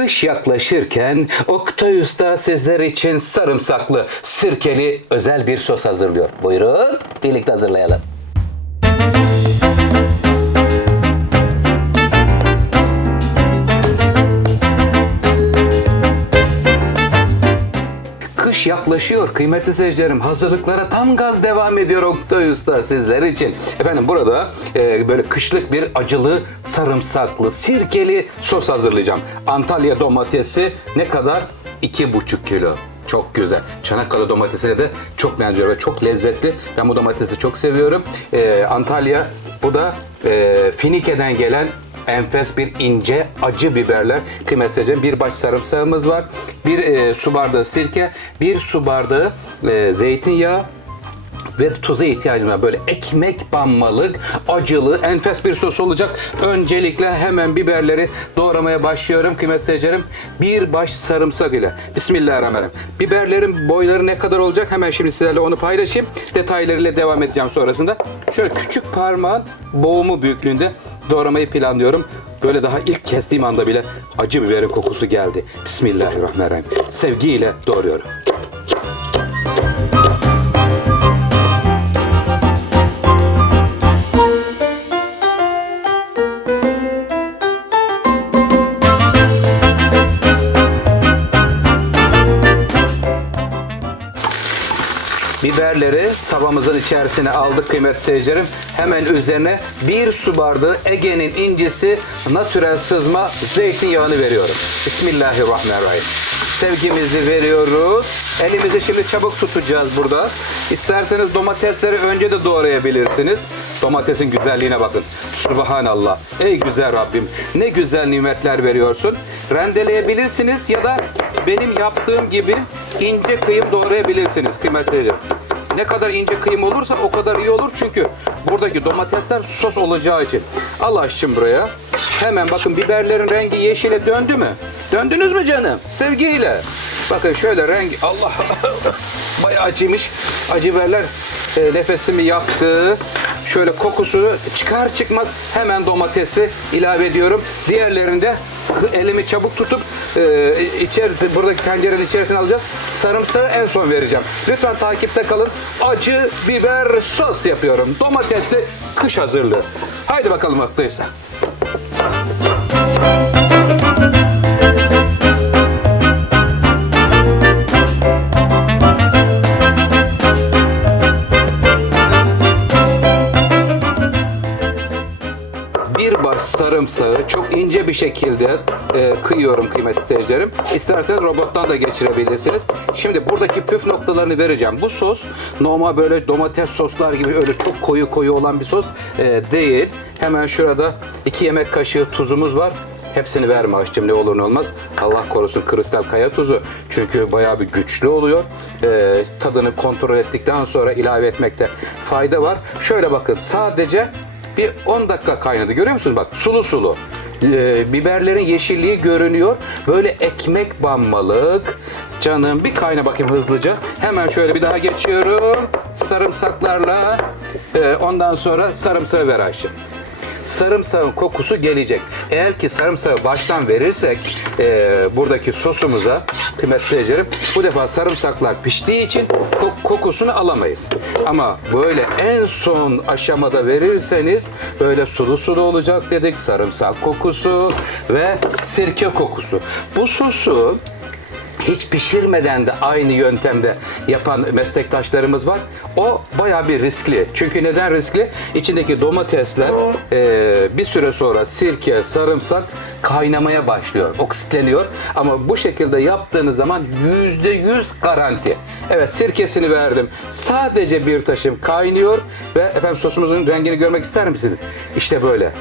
Kış yaklaşırken Oktay Usta sizler için sarımsaklı, sirkeli özel bir sos hazırlıyor. Buyurun, birlikte hazırlayalım. Kış yaklaşıyor kıymetli seyircilerim. Hazırlıklara tam gaz devam ediyor Oktay Usta sizler için. Efendim burada böyle kışlık bir acılı, sarımsaklı, sirkeli sos hazırlayacağım. Antalya domatesi ne kadar? 2,5 kilo. Çok güzel. Çanakkale domatesine de çok benziyor ve çok lezzetli. Ben bu domatesi çok seviyorum. Antalya, bu da Finike'den gelen enfes bir ince acı biberler. Kıymetli seyircilerim, bir baş sarımsağımız var. Bir su bardağı sirke, bir su bardağı zeytinyağı ve tuza ihtiyacım var. Böyle ekmek banmalık, acılı, enfes bir sos olacak. Öncelikle hemen biberleri doğramaya başlıyorum kıymetli seyircilerim. Bir baş sarımsak ile. Bismillahirrahmanirrahim. Biberlerin boyları ne kadar olacak? Hemen şimdi sizlerle onu paylaşayım. Detaylarıyla devam edeceğim sonrasında. Şöyle küçük parmağın boğumu büyüklüğünde doğramayı planlıyorum. Böyle daha ilk kestiğim anda bile acı biberin kokusu geldi. Bismillahirrahmanirrahim. Sevgiyle doğruyorum. Biberleri tavamızın içerisine aldık kıymetli seyircilerim. Hemen üzerine bir su bardağı Ege'nin incisi natürel sızma zeytinyağını veriyorum. Bismillahirrahmanirrahim. Sevgimizi veriyoruz. Elimizi şimdi çabuk tutacağız burada. İsterseniz domatesleri önce de doğrayabilirsiniz. Domatesin güzelliğine bakın. Subhanallah. Ey güzel Rabbim. Ne güzel nimetler veriyorsun. Rendeleyebilirsiniz ya da benim yaptığım gibi ince kıyım doğrayabilirsiniz kıymetli seyircilerim. Ne kadar ince kıyım olursa o kadar iyi olur çünkü buradaki domatesler sos olacağı için. Al aşçım buraya. Hemen bakın biberlerin rengi yeşile döndü mü? Döndünüz mü canım? Sevgiyle. Bakın şöyle rengi Allah bayağı acıymış. Acı biberler nefesimi yaktı. Şöyle kokusu çıkar çıkmaz hemen domatesi ilave ediyorum. Diğerlerinde elimi çabuk tutup buradaki tencerenin içerisine alacağız. Sarımsağı en son vereceğim. Lütfen takipte kalın. Acı biber sos yapıyorum. Domatesli kış hazırlığı. Haydi bakalım haklıysa. Bir baş sarımsağı çok ince bir şekilde kıyıyorum kıymetli seyircilerim. İsterseniz robottan da geçirebilirsiniz. Şimdi buradaki püf noktalarını vereceğim. Bu sos normal böyle domates soslar gibi öyle çok koyu olan bir sos değil. Hemen şurada 2 yemek kaşığı tuzumuz var. Hepsini verme aşçım, ne olur ne olmaz. Allah korusun kristal kaya tuzu. Çünkü bayağı bir güçlü oluyor. Tadını kontrol ettikten sonra ilave etmekte fayda var. Şöyle bakın, sadece bir 10 dakika kaynadı. Görüyor musunuz? Bak sulu sulu. Biberlerin yeşilliği görünüyor. Böyle ekmek banmalık. Canım bir kayna bakayım hızlıca. Hemen şöyle bir daha geçiyorum. Sarımsaklarla. Ondan sonra sarımsağı ver Ayşe. Sarımsağın kokusu gelecek. Eğer ki sarımsağı baştan verirsek buradaki sosumuza kıymetli seyircilerim, bu defa sarımsaklar piştiği için kokusunu alamayız. Ama böyle en son aşamada verirseniz böyle sulu sulu olacak dedik. Sarımsak kokusu ve sirke kokusu. Bu sosu hiç pişirmeden de aynı yöntemde yapan meslektaşlarımız var. O bayağı bir riskli. Çünkü neden riskli? İçindeki domatesler bir süre sonra sirke, sarımsak kaynamaya başlıyor, oksitleniyor. Ama bu şekilde yaptığınız zaman %100 garanti. Evet, sirkesini verdim. Sadece bir taşım kaynıyor ve efendim sosumuzun rengini görmek ister misiniz? İşte böyle.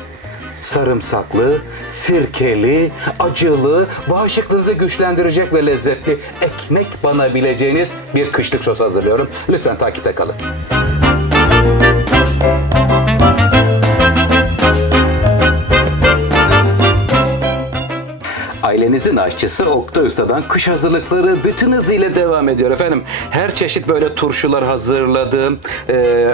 Sarımsaklı, sirkeli, acılı, bağışıklığınızı güçlendirecek ve lezzetli ekmek banabileceğiniz bir kışlık sos hazırlıyorum. Lütfen takipte kalın. Ailenizin aşçısı Oktay Usta'dan kış hazırlıkları bütün hızıyla devam ediyor efendim. Her çeşit böyle turşular hazırladım.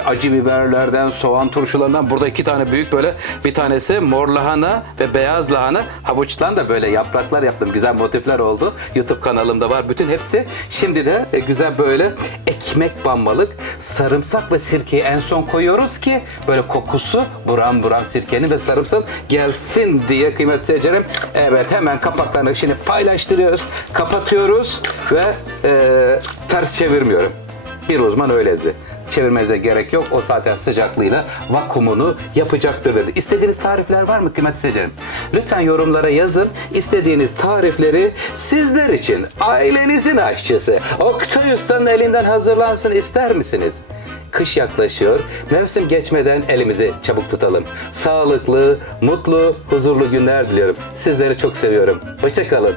Acı biberlerden, soğan turşularından. Burada 2 tane büyük böyle, bir tanesi mor lahana ve beyaz lahana. Havuçtan da böyle yapraklar yaptım. Güzel motifler oldu. YouTube kanalımda var bütün hepsi. Şimdi de güzel böyle ekmek banmalık, sarımsak ve sirkeyi en son koyuyoruz ki böyle kokusu buram buram sirkenin ve sarımsağın gelsin diye kıymetli seyircilerim. Evet, hemen kapaklarını şimdi paylaştırıyoruz, kapatıyoruz ve ters çevirmiyorum. Bir uzman öyle dedi. Çevirmenize gerek yok. O zaten sıcaklığıyla vakumunu yapacaktır dedi. İstediğiniz tarifler var mı kıymetli seyircilerim? Lütfen yorumlara yazın. İstediğiniz tarifleri sizler için ailenizin aşçısı Oktay Usta'nın elinden hazırlansın ister misiniz? Kış yaklaşıyor. Mevsim geçmeden elimizi çabuk tutalım. Sağlıklı, mutlu, huzurlu günler diliyorum. Sizleri çok seviyorum. Hoşça kalın.